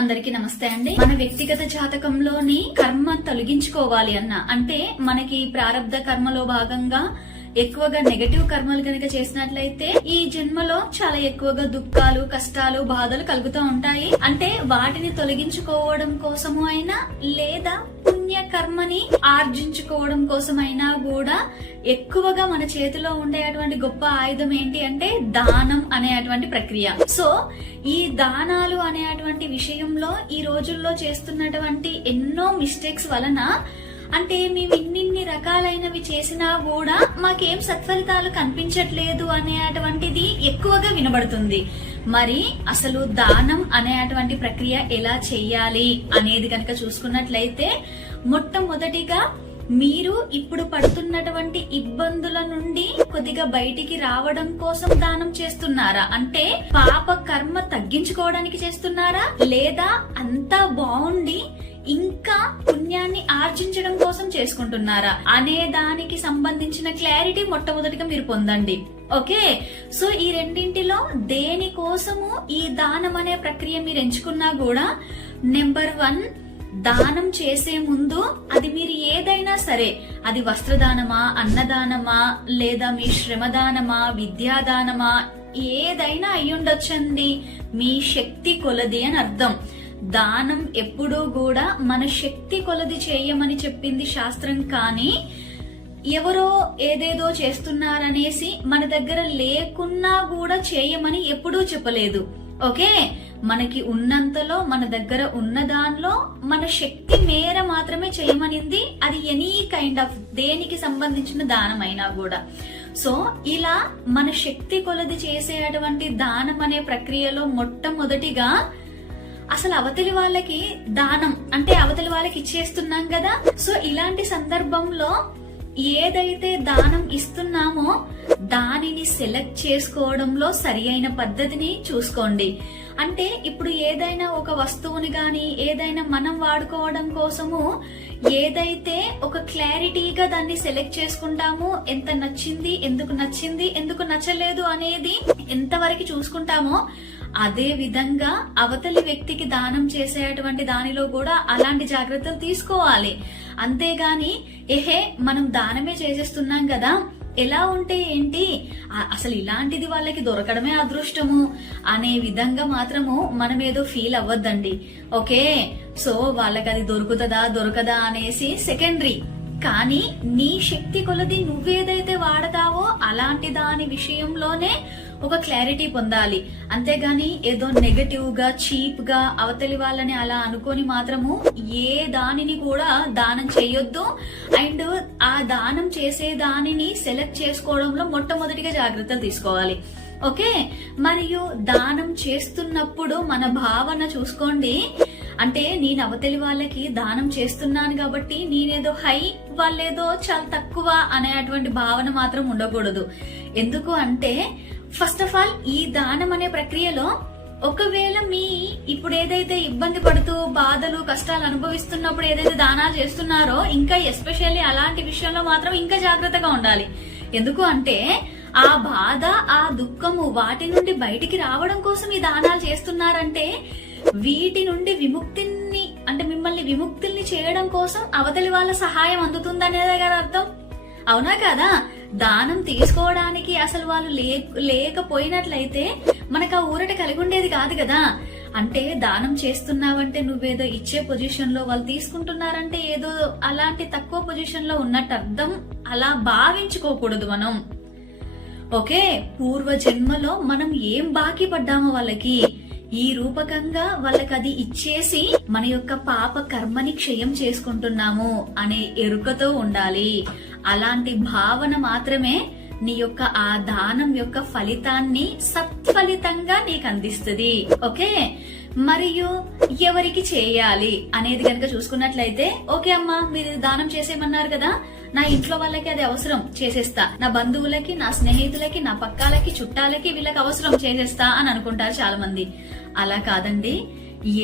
అందరికీ నమస్తే అండి. మన వ్యక్తిగత జాతకంలోని కర్మ తొలగించుకోవాలి అంటే మనకి ప్రారబ్ధ కర్మలో భాగంగా ఎక్కువగా నెగటివ్ కర్మలు కనుక చేసినట్లయితే ఈ జన్మలో చాలా ఎక్కువగా దుఃఖాలు, కష్టాలు, బాధలు కలుగుతూ ఉంటాయి. అంటే వాటిని తొలగించుకోవడం కోసము అయినా లేదా పుణ్య కర్మని ఆర్జించుకోవడం కోసమైనా కూడా ఎక్కువగా మన చేతిలో ఉండేటువంటి గొప్ప ఆయుధం ఏంటి అంటే దానం అనేటువంటి ప్రక్రియ. సో ఈ దానాలు అనేటువంటి విషయంలో ఈ రోజుల్లో చేస్తున్నటువంటి ఎన్నో మిస్టేక్స్ వలన అంటే మేము ఇన్నిన్ని రకాలైనవి చేసినా కూడా మాకేం సత్ఫలితాలు కనిపించట్లేదు అనేటువంటిది ఎక్కువగా వినబడుతుంది. మరి అసలు దానం అనేటువంటి ప్రక్రియ ఎలా చెయ్యాలి అనేది కనుక చూసుకున్నట్లయితే మొట్టమొదటిగా మీరు ఇప్పుడు పడుతున్నటువంటి ఇబ్బందుల నుండి కొద్దిగా బయటికి రావడం కోసం దానం చేస్తున్నారా? అంటే పాప కర్మ తగ్గించుకోవడానికి చేస్తున్నారా, లేదా అంతా బాగుండి ఇంకా పుణ్యాన్ని ఆర్జించడం కోసం చేసుకుంటున్నారా అనే దానికి సంబంధించిన క్లారిటీ మొట్టమొదటిగా మీరు పొందండి. ఓకే, సో ఈ రెండింటిలో దేని కోసము ఈ దానం అనే ప్రక్రియ మీరు ఎంచుకున్నా కూడా నెంబర్ 1, దానం చేసే ముందు అది మీరు ఏదైనా సరే, అది వస్త్రదానమా, అన్నదానమా, లేదా మీ శ్రమదానమా, విద్యాదానమా, ఏదైనా అయ్యుండొచ్చండి. మీ శక్తి కొలది అని అర్థం. దానం ఎప్పుడూ కూడా మన శక్తి కొలది చేయమని చెప్పింది శాస్త్రం, కానీ ఎవరో ఏదేదో చేస్తున్నారనేసి మన దగ్గర లేకున్నా కూడా చేయమని ఎప్పుడూ చెప్పలేదు. ఓకే, మనకి ఉన్నంతలో, మన దగ్గర ఉన్న దానిలో మన శక్తి మేర మాత్రమే చేయమనింది. అది ఎనీ కైండ్ ఆఫ్ దేనికి సంబంధించిన దానం అయినా కూడా. సో ఇలా మన శక్తి కొలది చేసేటువంటి దానం అనే ప్రక్రియలో మొట్టమొదటిగా అసలు అవతలి వాళ్ళకి దానం అంటే అవతలి వాళ్ళకి ఇచ్చేస్తున్నాం కదా. సో ఇలాంటి సందర్భంలో ఏదైతే దానం ఇస్తున్నామో దానిని సెలెక్ట్ చేసుకోవడంలో సరి అయిన పద్ధతిని చూసుకోండి. అంటే ఇప్పుడు ఏదైనా ఒక వస్తువుని గాని ఏదైనా మనం వాడుకోవడం కోసము ఏదైతే ఒక క్లారిటీగా దాన్ని సెలెక్ట్ చేసుకుంటామో, ఎంత నచ్చింది, ఎందుకు నచ్చలేదు అనేది ఎంతవరకు చూసుకుంటామో, అదే విధంగా అవతలి వ్యక్తికి దానం చేసేటువంటి దానిలో కూడా అలాంటి జాగ్రత్తలు తీసుకోవాలి. అంతేగాని మనం దానమే చేసేస్తున్నాం కదా, ఎలా ఉంటే ఏంటి, అసలు ఇలాంటిది వాళ్ళకి దొరకడమే అదృష్టము అనే విధంగా మాత్రము మనం ఏదో ఫీల్ అవ్వద్దండి. ఓకే, సో వాళ్ళకి అది దొరకదా అనేసి సెకండరీ. కానీ నీ శక్తి కొలది నువ్వేదైతే వాడతావో అలాంటి దాని విషయంలోనే ఒక క్లారిటీ పొందాలి. అంతేగాని ఏదో నెగటివ్ గా, చీప్ గా అవతలి వాళ్ళని అలా అనుకొని మాత్రము ఏ దానిని కూడా దానం చేయొద్దు. అండ్ ఆ దానం చేసే దానిని సెలెక్ట్ చేసుకోవడంలో మొట్టమొదటిగా జాగ్రత్తలు తీసుకోవాలి. ఓకే, మరియు దానం చేస్తున్నప్పుడు మన భావన చూసుకోండి. అంటే నేను అవతలి వాళ్ళకి దానం చేస్తున్నాను కాబట్టి నేనేదో హై, వాళ్ళేదో చాలా తక్కువ అనేటువంటి భావన మాత్రం ఉండకూడదు. ఎందుకు అంటే ఫస్ట్ ఆఫ్ ఆల్ ఈ దానం అనే ప్రక్రియలో ఒకవేళ మీ ఇప్పుడు ఏదైతే ఇబ్బంది పడుతూ బాధలు, కష్టాలు అనుభవిస్తున్నప్పుడు ఏదైతే దానాలు చేస్తున్నారో, ఇంకా ఎస్పెషల్లీ అలాంటి విషయంలో మాత్రం ఇంకా జాగ్రత్తగా ఉండాలి. ఎందుకు అంటే ఆ బాధ, ఆ దుఃఖము వాటి నుండి బయటికి రావడం కోసం ఈ దానాలు చేస్తున్నారంటే వీటి నుండి విముక్తిని అంటే మిమ్మల్ని విముక్తుల్ని చేయడం కోసం అవతలి వాళ్ళ సహాయం అందుతుందనేదే కదా అర్థం. అవునా కదా? దానం తీసుకోవడానికి అసలు వాళ్ళు లేకపోయినట్లయితే మనకు ఆ ఊరట కలిగి ఉండేది కాదు కదా. అంటే దానం చేస్తున్నావంటే నువ్వేదో ఇచ్చే పొజిషన్ లో, వాళ్ళు తీసుకుంటున్నారంటే ఏదో అలాంటి తక్కువ పొజిషన్ లో ఉన్నట్టు అర్థం. అలా భావించుకోకూడదు మనం. ఓకే, పూర్వ జన్మలో మనం ఏం బాకీ పడ్డామో వాళ్ళకి, ఈ రూపకంగా వాళ్ళకి అది ఇచ్చేసి మన యొక్క పాప కర్మని క్షయం చేసుకుంటున్నాము అనే ఎరుకతో ఉండాలి. అలాంటి భావన మాత్రమే నీ యొక్క ఆ దానం యొక్క ఫలితాన్ని సత్ఫలితంగా నీకు అందిస్తుంది. ఓకే, మరియు ఎవరికి చేయాలి అనేది కనుక చూసుకున్నట్లయితే, ఓకే అమ్మా మీరు దానం చేసేయమన్నారు కదా, నా ఇంట్లో వాళ్ళకి అది అవసరం చేసేస్తా, నా బంధువులకి, నా స్నేహితులకి, నా పక్కాలకి, చుట్టాలకి, వీళ్ళకి అవసరం చేసేస్తా అని అనుకుంటారు చాలా మంది. అలా కాదండి.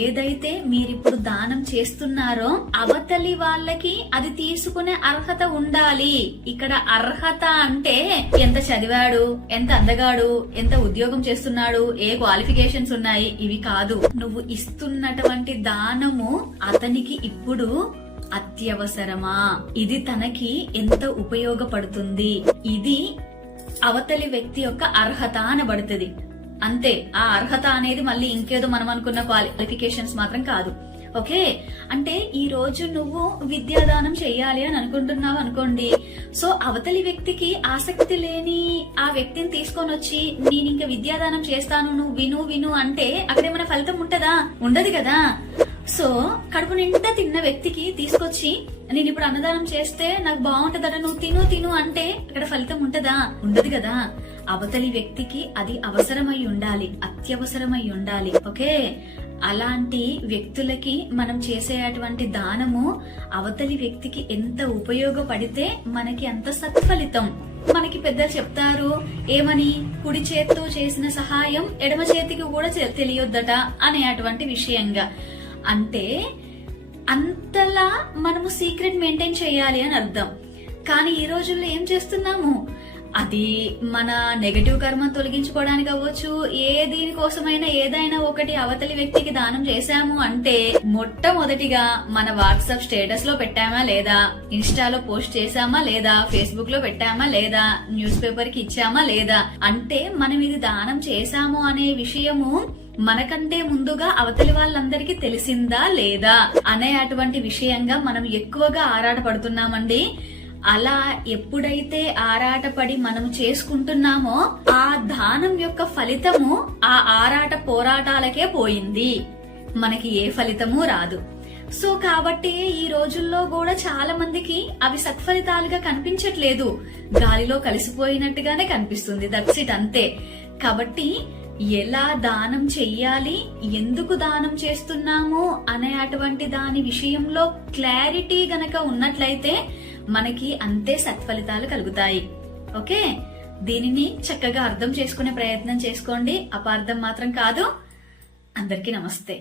ఏదైతే మీరిప్పుడు దానం చేస్తున్నారో అవతలి వాళ్ళకి అది తీసుకునే అర్హత ఉండాలి. ఇక్కడ అర్హత అంటే ఎంత చదివాడు, ఎంత అందగాడు, ఎంత ఉద్యోగం చేస్తున్నాడు, ఏ క్వాలిఫికేషన్స్ ఉన్నాయి, ఇవి కాదు. నువ్వు ఇస్తున్నటువంటి దానము అతనికి ఇప్పుడు అత్యవసరమా, ఇది తనకి ఎంత ఉపయోగపడుతుంది, ఇది అవతలి వ్యక్తి యొక్క అర్హత అనబడుతుంది. అంతే. ఆ అర్హత అనేది మళ్ళీ ఇంకేదో మనం అనుకున్న క్వాలిఫికేషన్స్ మాత్రం కాదు. ఓకే, అంటే ఈ రోజు నువ్వు విద్యాదానం చెయ్యాలి అని అనుకుంటున్నావు అనుకోండి. సో అవతలి వ్యక్తికి ఆసక్తి లేని ఆ వ్యక్తిని తీసుకొని వచ్చి నేను ఇంకా విద్యాదానం చేస్తాను, నువ్వు విను అంటే అక్కడేమైనా ఫలితం ఉంటదా? ఉండదు కదా. సో కడుపు నిండా తిన్న వ్యక్తికి తీసుకొచ్చి నేను ఇప్పుడు అన్నదానం చేస్తే నాకు బాగుంటదట, నువ్వు తిను అంటే అక్కడ ఫలితం ఉంటదా? ఉండదు కదా. అవతలి వ్యక్తికి అది అవసరమై ఉండాలి, అత్యవసరమై ఉండాలి. ఓకే, అలాంటి వ్యక్తులకి మనం చేసేటువంటి దానము అవతలి వ్యక్తికి ఎంత ఉపయోగపడితే మనకి అంత సత్ఫలితం. మనకి పెద్దలు చెప్తారు ఏమని, కుడి చేత్తో చేసిన సహాయం ఎడమ చేతికి కూడా తెలియొద్దట అనే అటువంటి విషయంగా. అంటే అంతలా మనము సీక్రెట్ మెయింటైన్ చేయాలి అని అర్థం. కానీ ఈ రోజుల్లో ఏం చేస్తున్నాము, అది మన నెగటివ్ కర్మ తొలగించుకోవడానికి అవ్వచ్చు, దీనికోసమైనా ఏదైనా ఒకటి అవతలి వ్యక్తికి దానం చేశాము అంటే మొట్టమొదటిగా మన వాట్సాప్ స్టేటస్ లో పెట్టామా లేదా, ఇన్స్టాలో పోస్ట్ చేశామా లేదా, ఫేస్బుక్ లో పెట్టామా లేదా, న్యూస్ పేపర్ కి ఇచ్చామా లేదా, అంటే మనం ఇది దానం చేశాము అనే విషయము మనకంటే ముందుగా అవతలి వాళ్ళందరికీ తెలిసిందా లేదా అనే అటువంటి విషయంగా మనం ఎక్కువగా ఆరాటపడుతున్నామండి. అలా ఎప్పుడైతే ఆరాటపడి మనం చేసుకుంటున్నామో ఆ దానం యొక్క ఫలితము ఆ ఆరాట పోరాటాలకే పోయింది, మనకి ఏ ఫలితము రాదు. సో కాబట్టి ఈ రోజుల్లో కూడా చాలా మందికి అవి సత్ఫలితాలుగా కనిపించట్లేదు, గాలిలో కలిసిపోయినట్టుగానే కనిపిస్తుంది. దట్స్ ఇట్, అంతే. కాబట్టి ఎలా దానం చెయ్యాలి, ఎందుకు దానం చేస్తున్నాము అనే అటువంటి దాని విషయంలో క్లారిటీ గనక ఉన్నట్లయితే మనకి అంతే సత్ఫలితాలు కలుగుతాయి. ఓకే, దీనిని చక్కగా అర్థం చేసుకునే ప్రయత్నం చేసుకోండి, అపార్థం మాత్రం కాదు. అందరికీ నమస్తే.